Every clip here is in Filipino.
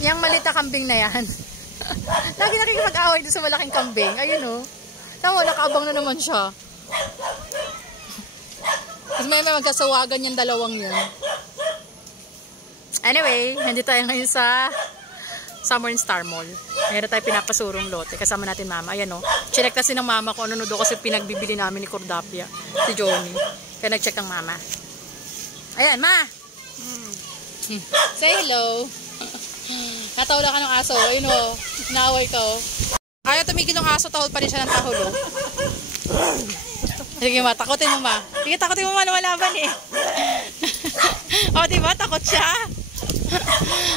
Yang malita kambing na yan. Lagi nakikipag-away doon sa malaking kambing. Ayun o. Tama, nakaabang na naman siya. Tapos may magkasawagan yung dalawang yun. Anyway, nandito tayo ngayon sa Summer in Star Mall. Mayroon tayo pinapasurong lote. Kasama natin mama. Ayan o. Chinek kasi ng mama ko ano doon kasi pinagbibili namin ni Cordapia. Si Johnny. Kaya nag-check ang mama. Ayan, ma! Say hello. Natawla ka ng aso. Ayun o. Naaway ka o. Ayaw tumigil ng aso. Tahol pa rin siya ng tahol o. Sige ma, takotin mo ma. Sige, takotin mo ma na malaban eh. O, diba? Takot siya.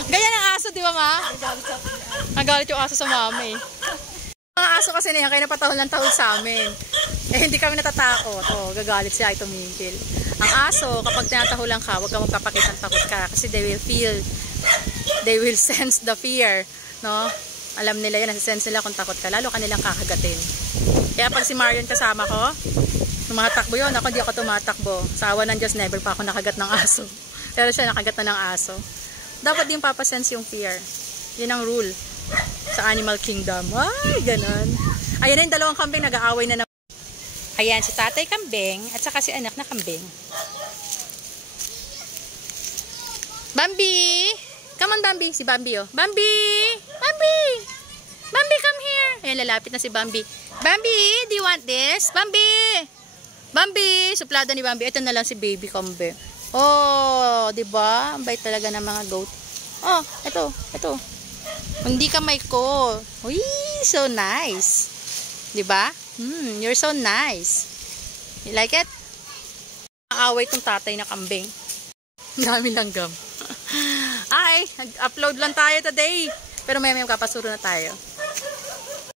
Ganyan ang aso, di ba ma? Nagalit yung aso sa mama eh. Mga aso kasi na yan, kaya napatahol ng tahol sa amin. Eh, hindi kami natatakot. O, gagalit siya ay tumigil. Ang aso, kapag tinatahulan ka, huwag ka magpapakita ng takot ka. Kasi they will sense the fear. No? Alam nila yan, nasisense nila kung takot ka. Lalo kanilang kakagatin. Kaya pag si Marion kasama ko, tumatakbo yun. Ako, di ako tumatakbo. Sa awa ng Diyos, never pa ako nakagat ng aso. Pero siya nakagat na ng aso. Dapat din papasense yung fear. Yun ang rule sa Animal Kingdom. Ay, ganun. Ayan na yung dalawang kambing, nag-aaway na naman. Ayan, si tatay kambing at saka si anak na kambing. Bambi! Come on, Bambi. Si Bambi, oh. Bambi! Bambi! Bambi, come here! Ayan, lalapit na si Bambi. Bambi, do you want this? Bambi! Bambi! Suplada ni Bambi. Ito na lang si baby kambing. Oh, 'di ba? Ang bait talaga ng mga goat. Oh, ito. Hindi kamay ko. Uy, so nice. 'Di ba? You're so nice. You like it? Aaway tong tatay na kambing. Ang dami langgam. Ay, nag-upload lang tayo today. Pero may kapasuro na tayo.